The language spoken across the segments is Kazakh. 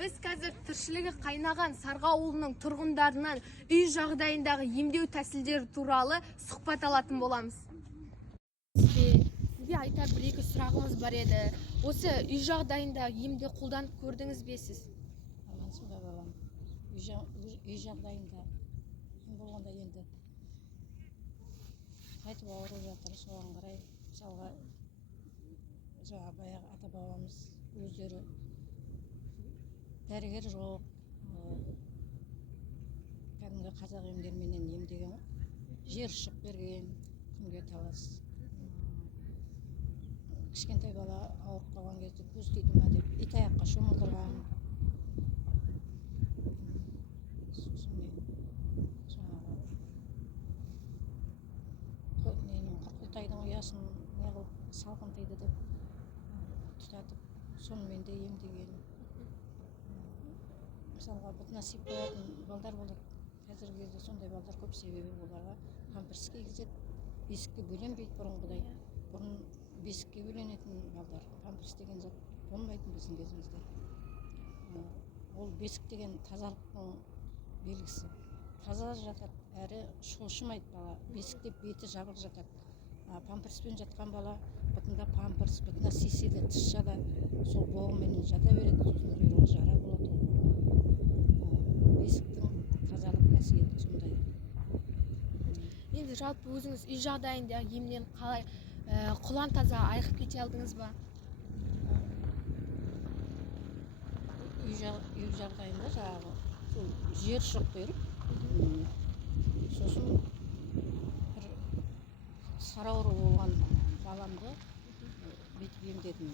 Біз қазір тіршілігі қайнаған Сарға ауылының тұрғындарынан үй жағдайындағы емдеу тәсілдері туралы сұхбат алатын боламыз. Сізге айтар бір-екі сұрағымыз бар еді. Осы үй жағдайында емді қолданып көрдіңіз бе сіз? Амансың ба балам? Үй жағдайында ем болғанда енді қайтып ауырып жатыр, соған қарай мысалға жаңа баяғы ата бабамыз өздері дәрігер жоқ, кәдімгі қазақ емдерменен емдеген, жер ұшық берген, күнге талас. Кішкентай бала ауырып қалған кезде көз тиді ма деп ит аяққа шомылдырған. Сосын мен жаңағы құрқылтайдың ұясын не қылып салқын тиді деп тұтатып, сонымен де емдеген. Мысалға бұтына сеп қоятын балдар болады. Қазіргі кезде сондай балдар көп, себебі оларға памперс кигізеді. Бесікке бөленбейді бұрынғыдай. Бұрын бесікке бөленетін балдар. Памперс деген зат болмайтын біздің кезімізде. Ол бесік деген тазалықтың белгісі. Таза жатады, әрі шошымайды бала. Бесікте беті жабық жатады. Памперспен жатқан бала бұтында памперс, бұтына сеседі, тышжада сол боғымен жата береді, сосын құйрығы жара болады. Бесіктің тазалық қасиеті сондай. Енді жалпы өзіңіз үй жағдайында емнен қалай құлан таза айығып кете алдыңыз ба? Үй жағдайында жаңағы жер ұшық беріп, сосын бір сарауыры болған баламды бүйтіп емдедім.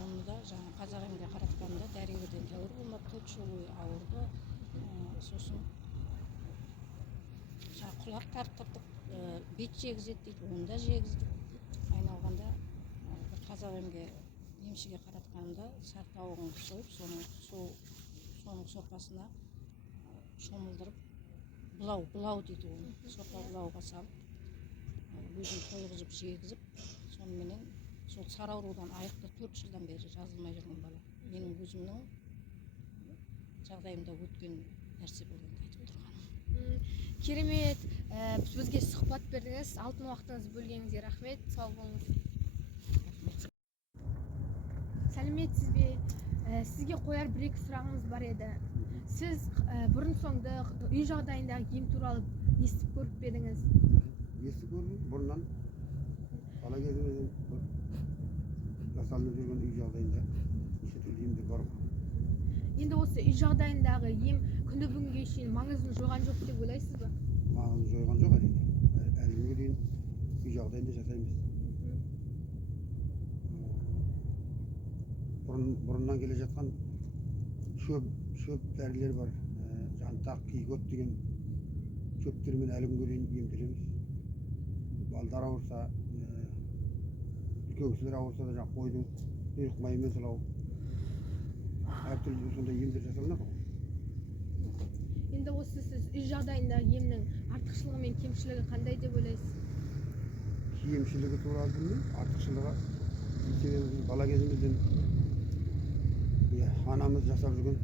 Оны да жаңа қазақ емге қаратқанда дәрігерден тәуір болмады, 4 жыл бойы ауырды. Сосын құлақ тарттырдық, бет жегізеді дейді, оны да жегіздік. Айналғанда қазақ емге емшіге қаратқанда сар тауығын сойып, соның сорпасына шомылдырып, бұлау дейді оны, сорпа бұлауға салып, өзін тойғызып жегізіп, соныменен сол сараурудан айықты 4 жылдан бері жазылмай жүрген бала. Менің өзімнің жағдайымда өткен нәрсе болғанды айтып тұрғаным. Керемет, бізге сұхбат бердіңіз, алтын уақытыңызды бөлгеніңізге рахмет, сау болыңыз. Сәлеметсіз бе? Сізге қояр бір-екі сұрағымыз бар еді. Сіз бұрын соңды үй жағдайындағы ем туралы естіп көріп пе едіңіз? Естіп көрдім, бұрыннан бала кезімізден жасалынып жүрген үй жағдайында неше түрлі емдер бар. Енді осы үй жағдайындағы ем күні бүгінге шейін маңызын жойған жоқ деп ойлайсыз ба? Маңызын жойған жоқ әрине. Әлі күнге дейін үй жағдайында жасаймыз. Бұрыннан келе жатқан шөп дәрілер бар. Жантақ, кигот деген шөптермен әлі күнге дейін емделеміз. Балдар ауырса, үлкен кісілер ауырса да қойдың құйрық майымен сылау. Әртүрлі сондай емдер жасалынады ғой. Енді осы сіз үй жағдайында емнің артықшылығы мен кемшілігі қандай деп ойлайсыз? Кемшілігі туралы білмеймін, артықшылығы себебі бала кезімізден анамыз жасап жүрген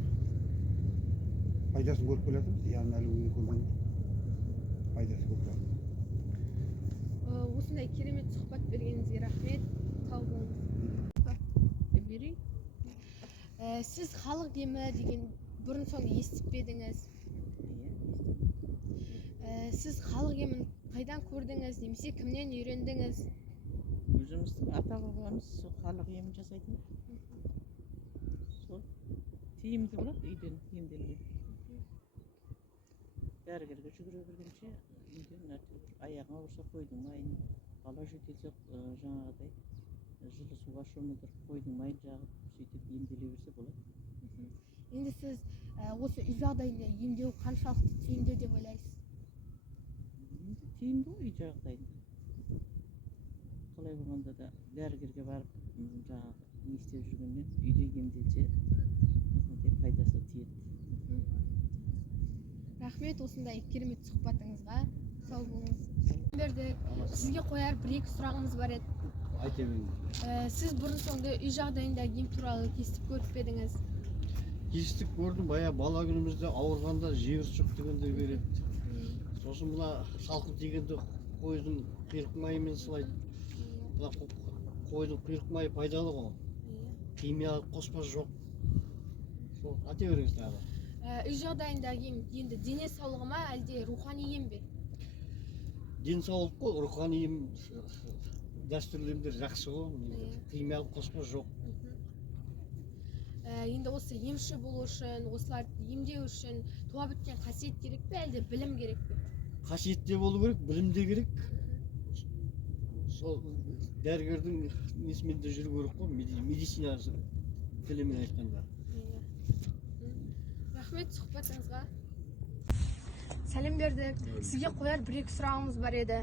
пайдасын көріп келе жатырмыз. Яғни әлі күнге көрген пайдасы көп бар. Осындай керемет сұхбат бергеніңізге рахмет, сау болыңыз. Сіз халық емі деген бұрын соңды естіп пе едіңіз? Сіз халық емін қайдан көрдіңіз, немесе кімнен үйрендіңіз? Өзіміз ата-бабамыз халық емін жасайтын. Сол тиімді болады үйден емделген. Дәрігерге жүгіре бергенше үйден аяғың ауырса қойдың майын, бала жөтелсе жаңағыдай жылы суға шомылдырып қойдың майын жағып сөйтіп емделе берсе болады. Енді сіз осы үй жағдайында емдеу қаншалықты тиімді деп ойлайсыз? Тиімді үй жағдайында. Қалай болғанда да дәрігерге барып жаңағы не істеп жүргеннен үйде емделсе осындай пайдасы тиеді. Рахмет осындай керемет сұхбатыңызға, сау болыңыз. Сізге қояр бір-екі сұрағымыз бар еді. Айтамын. Сіз бұрын соңды үй жағдайында ем туралы естіп көріп пе едіңіз? естіп көрдім, бая бала күнімізде ауырғанда жиыршық дегенде береді. Сосын мына салқын тигенде қойдың құйрық майымен сылайды. Мына қойдың құйрық майы пайдалы ғой. Химиялық қоспа жоқ. Сол ате беріңіз тағы. Үй жағдайындағы ем енді дене саулығы ма әлде рухани ем бе? Денсаулық қой, рухани ем, дәстүрлі емдер жақсы ғой. Химиялық қоспа жоқ. Енді осы емші болу үшін, осыларды емдеу үшін туа біткен қасиет керек пе әлде білім керек пе? Қасиет те болу керек, білім де керек. Сол дәрігердің несімен де жүру керек қой, медицина тілімен айтқанда. Рахмет сұхбатыңызға. Сәлем бердік. Сізге қояр бір-екі сұрағымыз бар еді.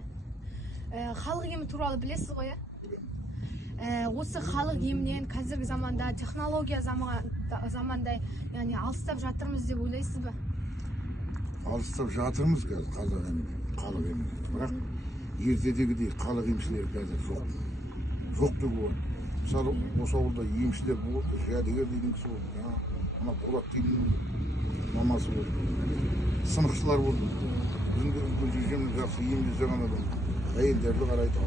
Халық емі туралы білесіз ғой, осы халық емінен қазіргі заманда технология замандай, яғни алыстап жатырмыз деп ойлайсыз ба? Алыстап жатырмыз қазір халық емінен. Бірақ ертедегідей халық емшілер қазір жоқ. Жоқ деп болады. Мысалы, осы ауылда емшілер болды, жәдігер деген кісі болды. Ана Болат деген мамасы болды. Сынықшылар болды. Біздің үлкен жүйжеміз жақсы емді жаған адам. Әйелдерді қарайды.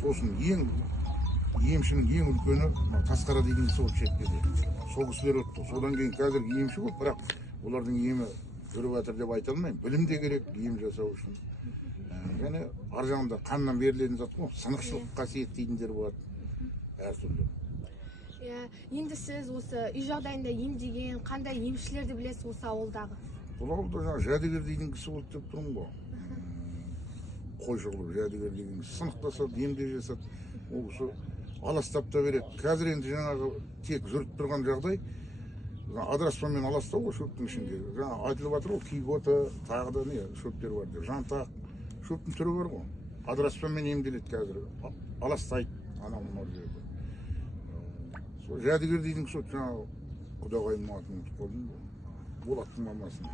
Сосын емшінің ең үлкені Тасқара деген кісі болды шетпеде. Сол кісілер өтті. Содан кейін қазіргі емші болды, бірақ олардың емі жүріп жатыр деп айта алмаймын. Білім де керек ем жасау үшін. Және ар жағында қаннан берілетін зат қой, сынықшылық қасиет дейтіндер болады. Әртүрлі. Енді сіз осы үй жағдайында емдеген қандай емшілерді білесіз осы ауылдағы? Бұл ауылда жәдігер дейтін кісі болды деп тұрмын ғой. Қойшығылып жәдігер деген кісі сынықтасады, емде жасады. Ол кісі аластап та береді. Қазір енді жаңағы тек жүріп тұрған жағдай адыраспанмен аластау ғой шөптің ішінде. Жаңа айтылып жатыр ғой, кигота, тағы да не шөптер бар деп. Жантақ шөптің түрі бар ғой. Адыраспанмен емделеді қазір. Аластайды анау мынау жерде. Сол жәдігер дейтін кісі жаңағы құдағайымның атын ұмытып қалдым ғой. Болаттың мамасын.